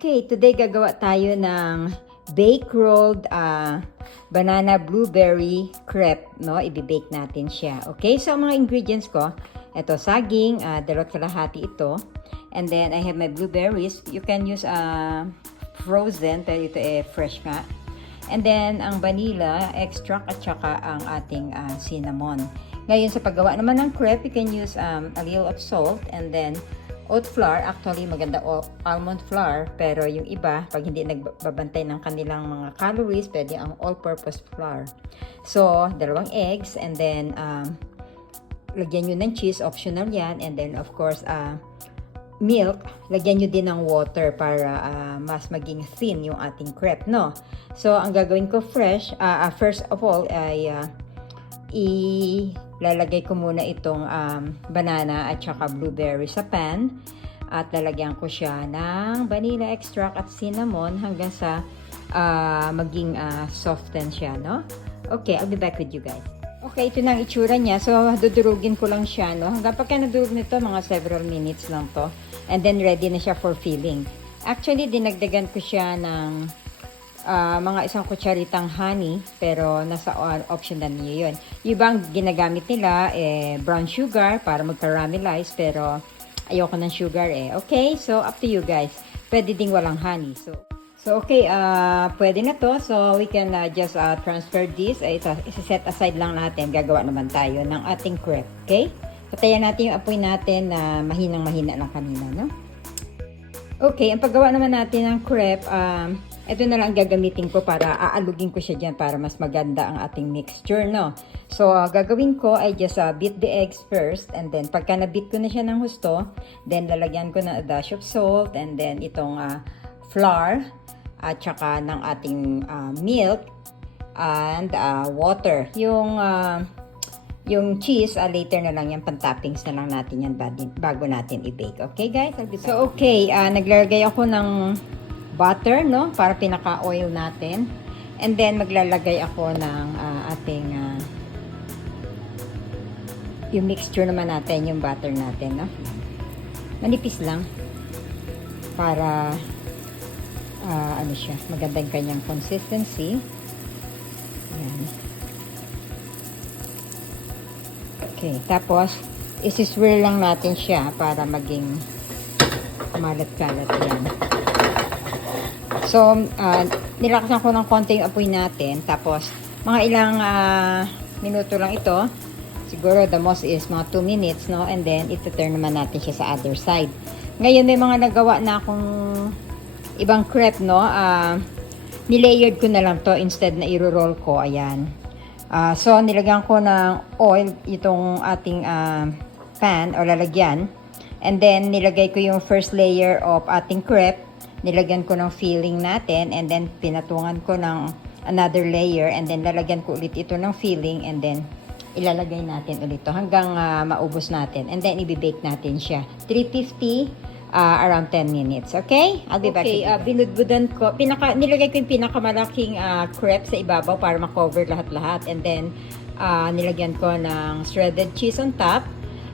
Okay, today gagawa tayo ng bake rolled banana blueberry crepe, no? Ibe-bake natin siya. Okay, so ang mga ingredients ko, ito saging, 2 kalahati ito. And then I have my blueberries. You can use frozen, pero ito fresh nga. And then ang vanilla extract at saka ang ating cinnamon. Ngayon sa paggawa naman ng crepe, you can use a little of salt and then oat flour. Actually, maganda almond flour, pero yung iba, pag hindi nagbabantay ng kanilang mga calories, pwede ang all-purpose flour. So, 2 eggs, and then, lagyan nyo ng cheese, optional yan, and then, of course, milk, lagyan nyo din ng water para mas maging thin yung ating crepe, no? So, ang gagawin ko first of all, ay ilalagay ko muna itong banana at saka blueberry sa pan at lalagyan ko siya ng vanilla extract at cinnamon hanggang sa maging soften siya, no? Okay, I'll be back with you guys. Okay, ito na ang itsura niya. So, dudurugin ko lang siya, no? Hanggang pagka nadurog nito, mga several minutes lang to. And then, ready na siya for filling. Actually, dinagdagan ko siya ng mga 1 kutsaritang honey, pero nasa option na niyo yun. Yung ibang ginagamit nila, brown sugar para mag-caramelize, pero ayoko ng sugar Okay, so up to you guys. Pwede ding walang honey. So okay, pwede na to. So we can just transfer this. Isa-set aside lang natin. Gagawa naman tayo ng ating crepe. Okay? Patayan natin yung apoy natin na mahinang-mahina lang kanina, no? Okay, ang paggawa naman natin ng crepe, ito na lang gagamitin ko para aalugin ko siya dyan para mas maganda ang ating mixture, no? So, gagawin ko ay just beat the eggs first, and then pagka na-beat ko na siya ng husto, then lalagyan ko ng a dash of salt, and then itong flour, at saka ng ating milk, and water. Yung cheese, later na lang yan, pan-toppings na lang natin yan bago natin i-bake. Okay, guys? So, okay, naglalagay ako ng butter, no? Para pinaka-oil natin. And then, maglalagay ako ng ating yung mixture naman natin, yung butter natin, no? Manipis lang. Para ano siya, maganda yung kanyang consistency. Ayan. Okay, tapos, isi-swirl lang natin siya para maging malat-kalat yan. So, nilakasan ko ng konti yung apoy natin. Tapos, mga ilang minuto lang ito. Siguro, the most is mga 2 minutes, no? And then, ito-turn naman natin siya sa other side. Ngayon, may mga nagawa na akong ibang crepe, no? Nilayered ko na lang to instead na i-roll ko. Ayan. So, nilagyan ko ng oil itong ating pan o lalagyan. And then, nilagay ko yung first layer of ating crepe. Nilagyan ko ng filling natin, and then pinatungan ko ng another layer, and then lalagyan ko ulit ito ng filling, and then ilalagay natin ulit ito hanggang maubos natin, and then i-bake natin siya 350 around 10 minutes. Okay? I'll be back. Okay, binudbudan ko, nilagay ko yung pinakamalaking crepe sa ibabaw para makover lahat-lahat, and then nilagyan ko ng shredded cheese on top.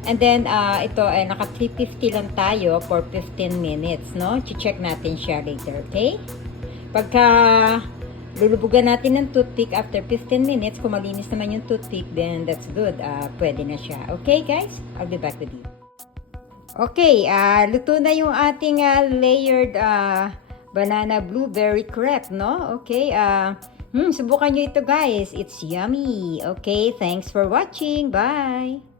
And then, ito ay naka 350 lang tayo for 15 minutes, no? Check natin siya later, okay? Pagka lulubugan natin ng toothpick after 15 minutes, kung malinis naman yung toothpick, then that's good. Pwede na siya. Okay, guys? I'll be back with you. Okay, luto na yung ating layered banana blueberry crepe, no? Okay, subukan nyo ito, guys. It's yummy. Okay, thanks for watching. Bye!